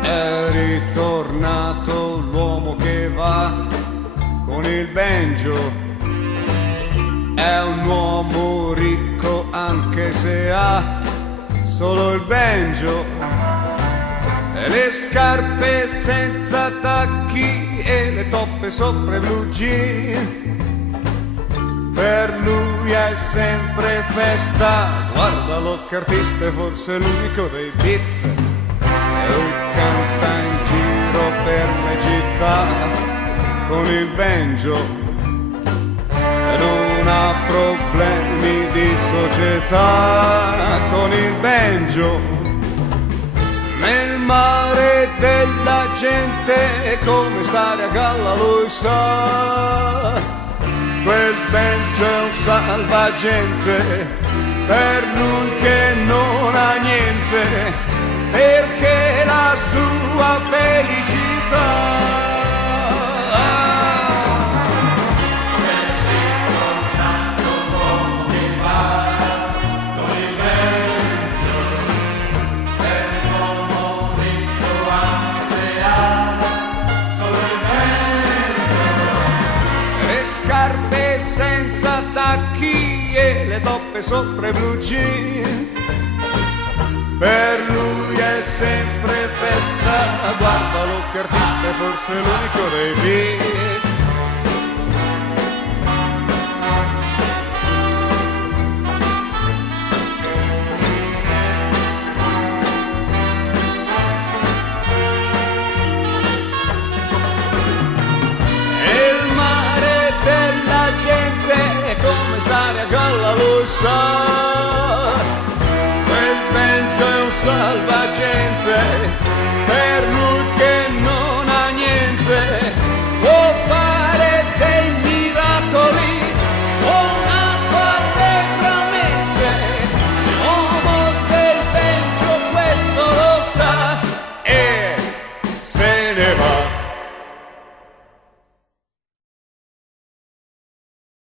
È ritornato l'uomo che va con il banjo. È un uomo ricco anche se ha solo il banjo e le scarpe senza tacchi e le toppe sopra i blue jeans. Per lui è sempre festa, guardalo che artista è forse l'unico dei beat. E lui canta in giro per le città con il banjo e non ha problemi di società con il banjo. Nel mare della gente come stare a galla lui sa. Quel banjo è un salvagente, per lui che non ha niente, perché la sua felicità. Scarpe senza tacchi e le toppe sopra i blue jeans. Per lui è sempre festa, guardalo che artista è forse l'unico dei beat. Come stare a galla lui sa.